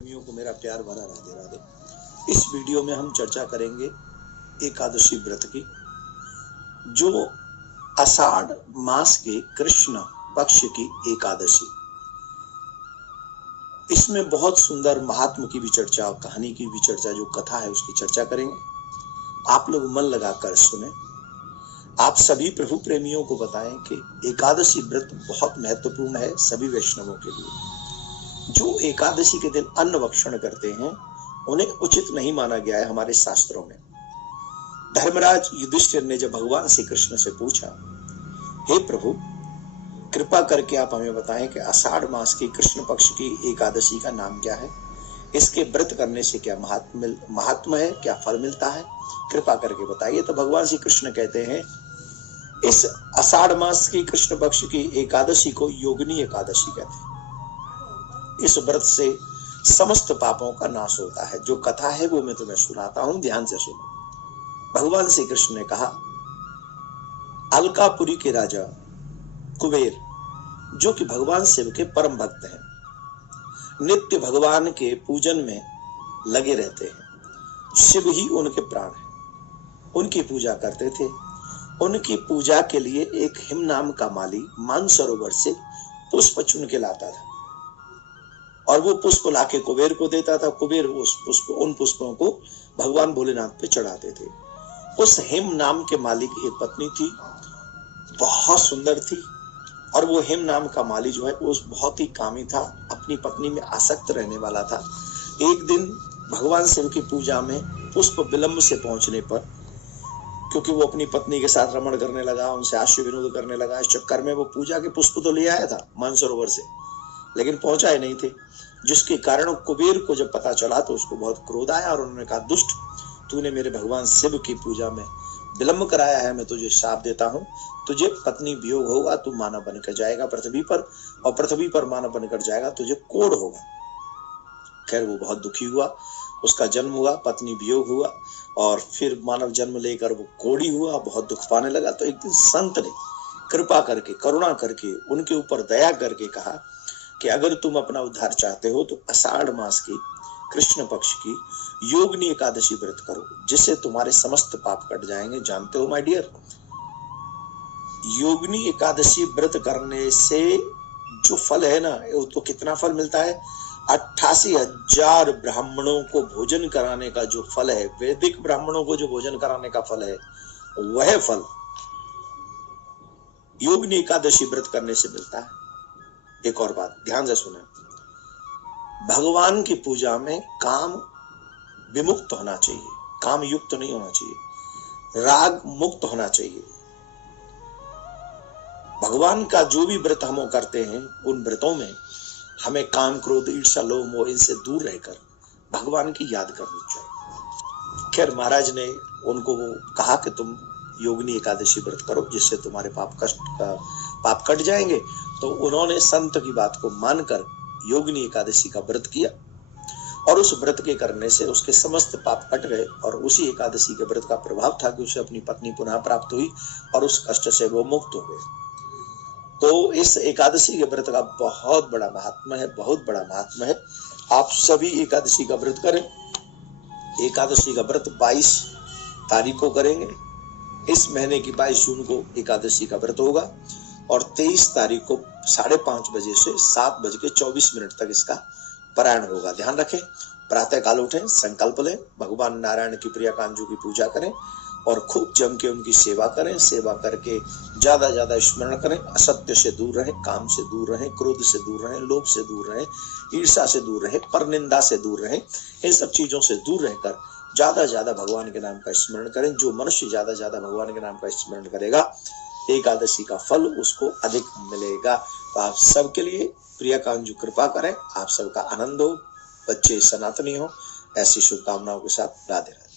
प्रेमियों को मेरा प्यार भरा राधे राधे। इस वीडियो में हम चर्चा करेंगे एकादशी व्रत की, जो आषाढ़ मास के कृष्ण पक्ष की एकादशी। इसमें बहुत सुंदर महात्म की भी चर्चा, कहानी की भी चर्चा, जो कथा है उसकी चर्चा करेंगे। आप लोग मन लगाकर सुने। आप सभी प्रभु प्रेमियों को बताएं कि एकादशी व्रत बहुत महत्वपूर्ण है सभी वैष्णवों के लिए। जो एकादशी के दिन अन्न भक्षण करते हैं उन्हें उचित नहीं माना गया है हमारे शास्त्रों में। धर्मराज युधिष्ठिर ने जब भगवान श्री कृष्ण से पूछा, हे प्रभु, कृपा करके आप हमें बताएं कि आषाढ़ मास की कृष्ण पक्ष की एकादशी का नाम क्या है, इसके व्रत करने से क्या महात्मा है, क्या फल मिलता है, कृपा करके बताइए। तो भगवान श्री कृष्ण कहते हैं, इस आषाढ़ मास की कृष्ण पक्ष की एकादशी को योगिनी एकादशी कहते हैं। इस व्रत से समस्त पापों का नाश होता है। जो कथा है वो मैं तुम्हें सुनाता हूं, ध्यान से सुनो। भगवान श्री कृष्ण ने कहा, अलकापुरी के राजा कुबेर, जो कि भगवान शिव के परम भक्त हैं, नित्य भगवान के पूजन में लगे रहते हैं। शिव ही उनके प्राण हैं, उनकी पूजा करते थे। उनकी पूजा के लिए एक हिम नाम का माली मानसरोवर से पुष्प चुन के लाता था और वो पुष्प लाके कुबेर को देता था। कुबेर उन पुष्पों को भगवान भोलेनाथ पे चढ़ाते थे। उस हिम नाम के माली की एक पत्नी थी, बहुत सुंदर थी, और वो हिम नाम का माली जो है वो बहुत ही कामी था, अपनी पत्नी में आसक्त रहने वाला था। एक दिन भगवान शिव की पूजा में पुष्प विलंब से पहुंचने पर, क्योंकि वो अपनी पत्नी के साथ रमण करने लगा, उनसे हास्य विनोद करने लगा, इस चक्कर में वो पूजा के पुष्प तो ले आया था मानसरोवर से, लेकिन पहुंचाए नहीं थे। जिसके कारण कुबेर को जब पता चला तो उसको बहुत क्रोध आया और उन्होंने कहा, दुष्ट, तूने मेरे भगवान शिव की पूजा में विलंब कराया है, मैं तुझे शाप देता हूं, तुझे पत्नी वियोग होगा, तू मानव बनकर जाएगा पृथ्वी पर, और पृथ्वी पर मानव बनकर जाएगा, तुझे कोढ़ होगा। खैर वो बहुत दुखी हुआ, उसका जन्म हुआ, पत्नी वियोग हुआ, और फिर मानव जन्म लेकर वो कोढ़ी हुआ, बहुत दुख पाने लगा। तो एक दिन संत ने कृपा करके, करुणा करके, उनके ऊपर दया करके कहा कि अगर तुम अपना उद्धार चाहते हो तो आषाढ़ मास की कृष्ण पक्ष की योगिनी एकादशी व्रत करो, जिससे तुम्हारे समस्त पाप कट जाएंगे। जानते हो माय डियर, योगिनी एकादशी व्रत करने से जो फल है ना, तो कितना फल मिलता है? 88,000 ब्राह्मणों को भोजन कराने का जो फल है, वैदिक ब्राह्मणों को जो भोजन कराने का फल है, वह फल योगिनी एकादशी व्रत करने से मिलता है। एक और बात ध्यान से सुने, भगवान की पूजा में काम विमुक्त होना चाहिए, काम युक्त नहीं होना चाहिए, राग मुक्त होना चाहिए। भगवान का जो भी व्रत हम करते हैं, उन व्रतों में हमें काम, क्रोध, ईर्ष्या, लोभ, मोह इनसे दूर रहकर भगवान की याद करनी चाहिए। खैर महाराज ने उनको वो कहा कि तुम योगिनी एकादशी व्रत करो, जिससे तुम्हारे पाप कट जाएंगे। तो उन्होंने संत की बात को मानकर योगिनी एकादशी का व्रत किया, और उस व्रत के करने से उसके समस्त पाप कट गए। और उसी एकादशी के व्रत का प्रभाव था कि उसे अपनी पत्नी पुनः प्राप्त हुई और उस कष्ट से वो मुक्त हो गए। तो इस एकादशी के व्रत का बहुत बड़ा महात्मा है, बहुत बड़ा महात्मा है। आप सभी एकादशी का व्रत करें। एकादशी का व्रत 22 तारीख को करेंगे। इस महीने की 22 जून को एकादशी का व्रत होगा, और 23 तारीख को 5:30 बजे से 7:24 तक इसका पारायण होगा। ध्यान रखें, प्रातः काल उठें, संकल्प लें, भगवान नारायण की प्रिया कांजू की पूजा करें और खूब जम के उनकी सेवा करें। सेवा करके ज्यादा स्मरण करें, असत्य से दूर रहें, काम से दूर रहें, क्रोध से दूर रहें, लोभ से दूर रहें, ईर्ष्या से दूर रहें, परनिंदा से दूर रहें। इन सब चीजों से दूर रहकर ज्यादा भगवान के नाम का स्मरण करें। जो मनुष्य ज्यादा भगवान के नाम का स्मरण करेगा, एकादशी का फल उसको अधिक मिलेगा। तो आप सबके लिए प्रिया कांजू कृपा करें, आप सबका आनंद हो, बच्चे सनातनी हो। ऐसी शुभकामनाओं के साथ राधे राधे।